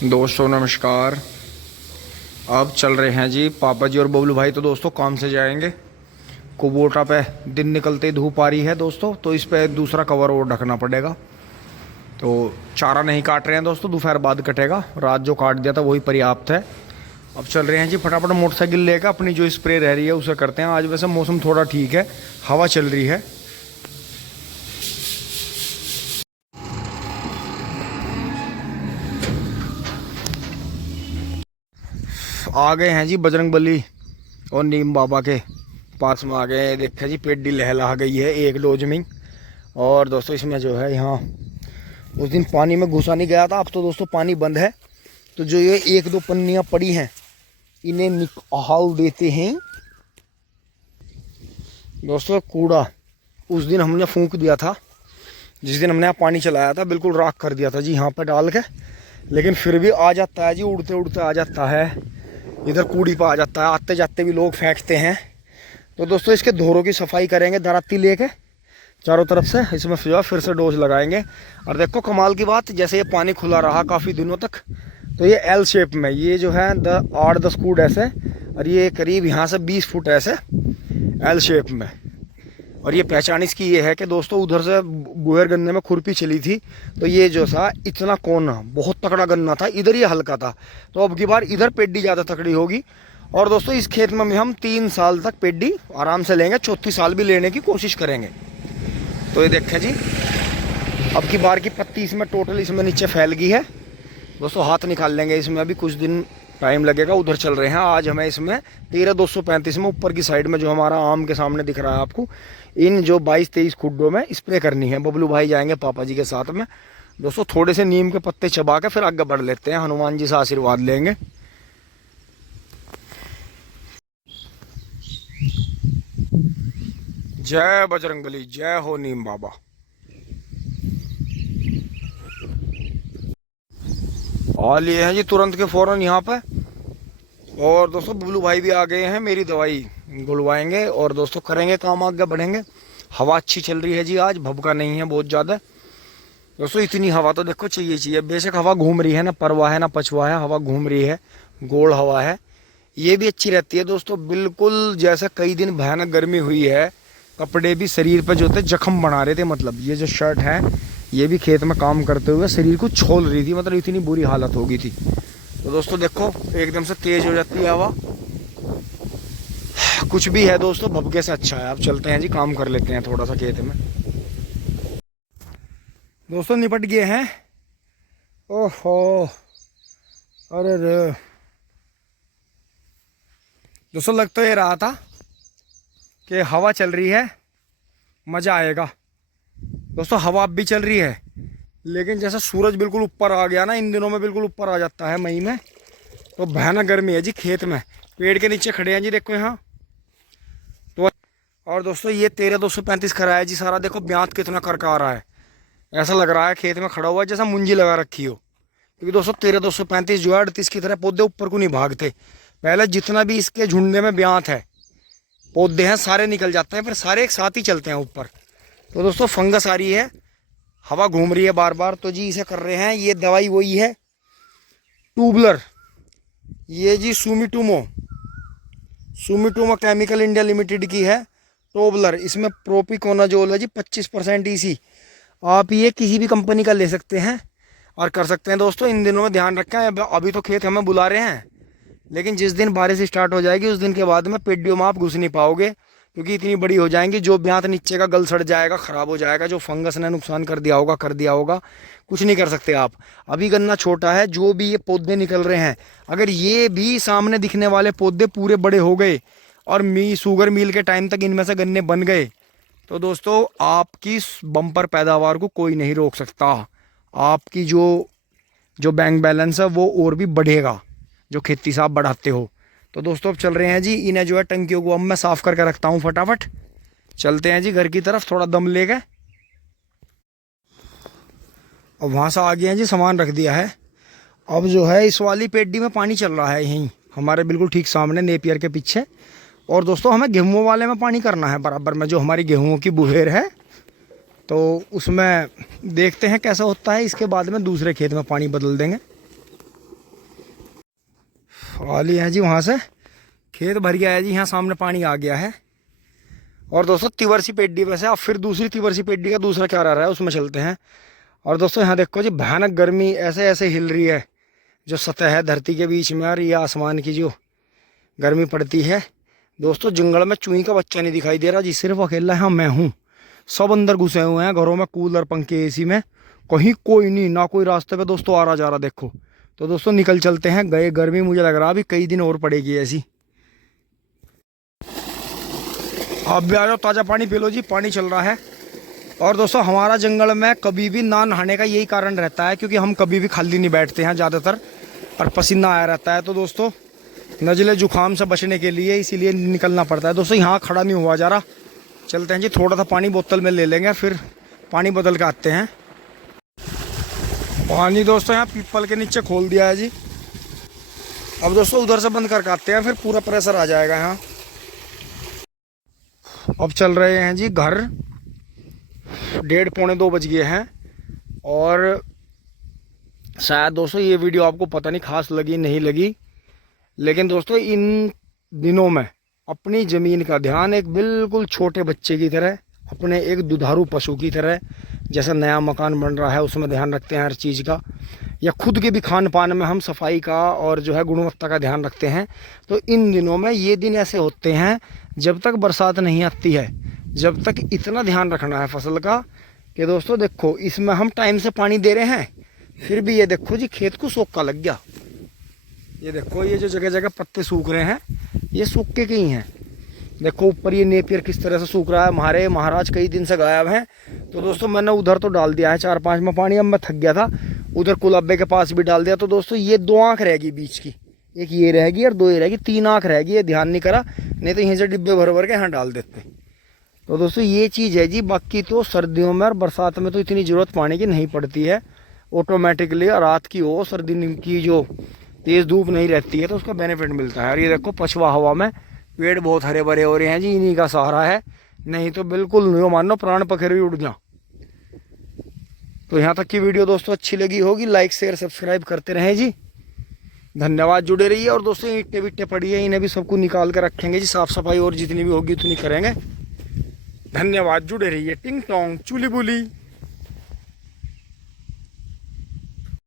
दोस्तों नमस्कार। अब चल रहे हैं जी पापा जी और बबलू भाई तो दोस्तों काम से जाएंगे। कुबोटा पे दिन निकलते ही धूप आ रही है दोस्तों, तो इस पे दूसरा कवर और ढकना पड़ेगा। तो चारा नहीं काट रहे हैं दोस्तों, दोपहर बाद कटेगा। रात जो काट दिया था वही पर्याप्त है। अब चल रहे हैं जी फटाफट मोटरसाइकिल लेकर अपनी जो स्प्रे रह रही है उसे करते हैं। आज वैसे मौसम थोड़ा ठीक है, हवा चल रही है। आ गए हैं जी बजरंगबली और नीम बाबा के पास में आ गए हैं। देखा जी पेड्डी लहला गई है एक डोज में। और दोस्तों इसमें जो है यहाँ उस दिन पानी में घुसा नहीं गया था, अब तो दोस्तों पानी बंद है। तो जो ये एक दो पन्नियाँ पड़ी हैं इन्हें निकाल देते हैं दोस्तों। कूड़ा उस दिन हमने फूंक दिया था, जिस दिन हमने यहाँ पानी चलाया था बिल्कुल राख कर दिया था जी यहाँ पर डाल के, लेकिन फिर भी आ जाता है जी, उड़ते उड़ते आ जाता है, इधर कूड़ी पर आ जाता है। आते जाते भी लोग फेंकते हैं। तो दोस्तों इसके धोरों की सफाई करेंगे दराती लेके चारों तरफ से। इसमें फिर से डोज लगाएंगे। और देखो कमाल की बात, जैसे ये पानी खुला रहा काफ़ी दिनों तक, तो ये एल शेप में ये जो है 8-10 फुट ऐसे, और ये करीब यहाँ से 20 फुट ऐसे एल शेप में। और ये पहचान इसकी ये है कि दोस्तों उधर से बुएर गन्ने में खुरपी चली थी, तो ये जो सा इतना कोना बहुत तकड़ा गन्ना था, इधर ये हल्का था। तो अब की बार इधर पेड्डी ज़्यादा तकड़ी होगी। और दोस्तों इस खेत में हम 3 साल तक पेड्डी आराम से लेंगे, चौथी साल भी लेने की कोशिश करेंगे। तो ये देखें जी अब की बार की पत्ती इसमें टोटल इसमें नीचे फैल गई है दोस्तों। हाथ निकाल लेंगे इसमें, अभी कुछ दिन टाइम लगेगा। उधर चल रहे हैं आज हमें इसमें 13-235 में ऊपर की साइड में जो हमारा आम के सामने दिख रहा है आपको, इन जो 22-23 खुड्डों में स्प्रे करनी है। बबलू भाई जाएंगे पापा जी के साथ में दोस्तों। थोड़े से नीम के पत्ते चबा के फिर आगे बढ़ लेते हैं, हनुमान जी से आशीर्वाद लेंगे। जय बजरंगबली, जय हो नीम बाबा। आ लिए हैं जी तुरंत के फौरन यहाँ पे। और दोस्तों बबलू भाई भी आ गए हैं, मेरी दवाई गुलवाएंगे और दोस्तों करेंगे काम, आगे बढ़ेंगे। हवा अच्छी चल रही है जी, आज भभका नहीं है बहुत ज़्यादा दोस्तों। इतनी हवा तो देखो चाहिए। बेशक हवा घूम रही है, ना परवा है ना पछवा है, हवा घूम रही है, गोल हवा है, ये भी अच्छी रहती है दोस्तों। बिल्कुल जैसा कई दिन भयानक गर्मी हुई है, कपड़े भी शरीर पर जो थे जख्म बना रहे थे। मतलब ये जो शर्ट है ये भी खेत में काम करते हुए शरीर को छोल रही थी, मतलब इतनी बुरी हालत हो गई थी। तो दोस्तों देखो एकदम से तेज हो जाती है हवा। कुछ भी है दोस्तों, भभके से अच्छा है। अब चलते हैं जी, काम कर लेते हैं थोड़ा सा खेत में। दोस्तों निपट गए हैं। ओहो अरे रे दोस्तों, लग तो ये रहा था कि हवा चल रही है मज़ा आएगा दोस्तों। हवा अब भी चल रही है, लेकिन जैसा सूरज बिल्कुल ऊपर आ गया ना, इन दिनों में बिल्कुल ऊपर आ जाता है मई में, तो भयानक गर्मी है जी। खेत में पेड़ के नीचे खड़े हैं जी, देखो यहाँ तो। और दोस्तों ये 13-235 खड़ा है जी सारा। देखो ब्यांत कितना करका आ रहा है, ऐसा लग रहा है खेत में खड़ा हुआ है जैसा मुंजी लगा रखी हो। क्योंकि दोस्तों 13-235 जो है 38 की तरह पौधे ऊपर को नहीं भागते। पहले जितना भी इसके झुंडे में ब्यांत है पौधे हैं सारे निकल जाते हैं, फिर सारे एक साथ ही चलते हैं ऊपर। तो दोस्तों फंगस आ रही है, हवा घूम रही है बार बार, तो जी इसे कर रहे हैं। ये दवाई वही है ट्यूबलर, ये जी सुमिटोमो केमिकल इंडिया लिमिटेड की है टोबलर। इसमें प्रोपिकोनाजोल है जी 25% ईसी। आप ये किसी भी कंपनी का ले सकते हैं और कर सकते हैं दोस्तों। इन दिनों में ध्यान रखें, अभी तो खेत हमें बुला रहे हैं, लेकिन जिस दिन बारिश स्टार्ट हो जाएगी उस दिन के बाद में पेड्डियों में आप घुस नहीं पाओगे, क्योंकि इतनी बड़ी हो जाएंगी। जो ब्यांत नीचे का गल सड़ जाएगा, ख़राब हो जाएगा। जो फंगस ने नुकसान कर दिया होगा, कुछ नहीं कर सकते आप। अभी गन्ना छोटा है, जो भी ये पौधे निकल रहे हैं, अगर ये भी सामने दिखने वाले पौधे पूरे बड़े हो गए और शुगर मिल के टाइम तक इनमें से गन्ने बन गए, तो दोस्तों आपकी बम्पर पैदावार को कोई नहीं रोक सकता। आपकी जो बैंक बैलेंस है वो और भी बढ़ेगा, जो खेती से आप बढ़ाते हो। तो दोस्तों अब चल रहे हैं जी, इन्हें जो है टंकियों को अब मैं साफ़ करके रखता हूँ फटाफट। चलते हैं जी घर की तरफ, थोड़ा दम ले गए। अब वहाँ से आ गए हैं जी, सामान रख दिया है। अब जो है इस वाली पेड्डी में पानी चल रहा है यहीं हमारे बिल्कुल ठीक सामने नेपियर के पीछे। और दोस्तों हमें गेहूँ वाले में पानी करना है बराबर में, जो हमारी गेहूँ की बुहेर है, तो उसमें देखते हैं कैसा होता है। इसके बाद में दूसरे खेत में पानी बदल देंगे। आ लिए हैं जी वहाँ से, खेत भर गया है जी, यहाँ सामने पानी आ गया है। और दोस्तों तिवरसी पेड्डी वैसे अब फिर दूसरी तिवरसी पेड्डी का दूसरा क्या रहा है उसमें चलते हैं। और दोस्तों यहाँ देखो जी भयानक गर्मी ऐसे ऐसे हिल रही है, जो सतह है धरती के बीच में और ये आसमान की जो गर्मी पड़ती है। दोस्तों जंगल में चूही का बच्चा नहीं दिखाई दे रहा जी, सिर्फ अकेला यहाँ मैं हूँ। सब अंदर घुसे हुए हैं घरों में, कूलर पंखे एसी में, कहीं कोई नहीं, ना कोई रास्ते पे दोस्तों आ रहा जा रहा देखो। तो दोस्तों निकल चलते हैं, गए गर्मी मुझे लग रहा अभी कई दिन और पड़ेगी ऐसी। आप भी आ जाओ, ताज़ा पानी पी लो जी, पानी चल रहा है। और दोस्तों हमारा जंगल में कभी भी ना नहाने का यही कारण रहता है, क्योंकि हम कभी भी खाली नहीं बैठते हैं ज़्यादातर, और पसीना आया रहता है। तो दोस्तों नज़ले जुकाम से बचने के लिए इसीलिए निकलना पड़ता है। दोस्तों यहाँ खड़ा नहीं हुआ जा रहा, चलते हैं जी, थोड़ा सा पानी बोतल में ले लेंगे, फिर पानी बदल के आते हैं। पानी दोस्तों यहाँ पीपल के नीचे खोल दिया है जी। अब दोस्तों उधर से बंद करके आते हैं, फिर पूरा प्रेशर आ जाएगा यहाँ। अब चल रहे हैं जी घर, 1:30 पौने 2 बज गए हैं। और शायद दोस्तों ये वीडियो आपको पता नहीं खास लगी नहीं लगी, लेकिन दोस्तों इन दिनों में अपनी ज़मीन का ध्यान एक बिल्कुल छोटे बच्चे की तरह, अपने एक दुधारू पशु की तरह, जैसा नया मकान बन रहा है उसमें ध्यान रखते हैं हर चीज़ का, या खुद के भी खान पान में हम सफाई का और जो है गुणवत्ता का ध्यान रखते हैं। तो इन दिनों में ये दिन ऐसे होते हैं जब तक बरसात नहीं आती है, जब तक इतना ध्यान रखना है फसल का कि दोस्तों देखो इसमें हम टाइम से पानी दे रहे हैं, फिर भी ये देखो जी खेत को सोखा लग गया। ये देखो ये जो जगह जगह पत्ते सूख रहे हैं ये सूखे के ही हैं। देखो ऊपर ये नेपियर किस तरह से सूख रहा है, हमारे महाराज कई दिन से गायब हैं। तो दोस्तों मैंने उधर तो डाल दिया है 4-5 में पानी, अब मैं थक गया था, उधर कुलाबे के पास भी डाल दिया। तो दोस्तों ये 2 आँख रहेगी बीच की, एक ये रहेगी और 2 ये रहेगी, 3 आँख रहेगी, ये ध्यान नहीं करा, नहीं तो यहीं से डिब्बे भर भर के यहाँ डाल देते। तो दोस्तों ये चीज़ है जी। बाकी तो सर्दियों में और बरसात में तो इतनी ज़रूरत पानी की नहीं पड़ती है, ऑटोमेटिकली रात की हो सर्दी की जो तेज़ धूप नहीं रहती है तो उसका बेनिफिट मिलता है। और ये देखो पछवा हवा में पेड़ बहुत हरे भरे हो रहे हैं जी, इन्हीं का सहारा है, नहीं तो बिल्कुल नहीं मानो प्राण पखेरु ही उड़ जा। तो यहाँ तक की वीडियो दोस्तों अच्छी लगी होगी, लाइक शेयर सब्सक्राइब करते रहें जी, धन्यवाद, जुड़े रहिए। और दोस्तों ईंटें विट्टे पड़ी है, इन्हें भी सबको निकाल कर रखेंगे जी, साफ़ सफाई और जितनी भी होगी उतनी करेंगे। धन्यवाद, जुड़े रहिए। टिंग टोंग चुली बुली।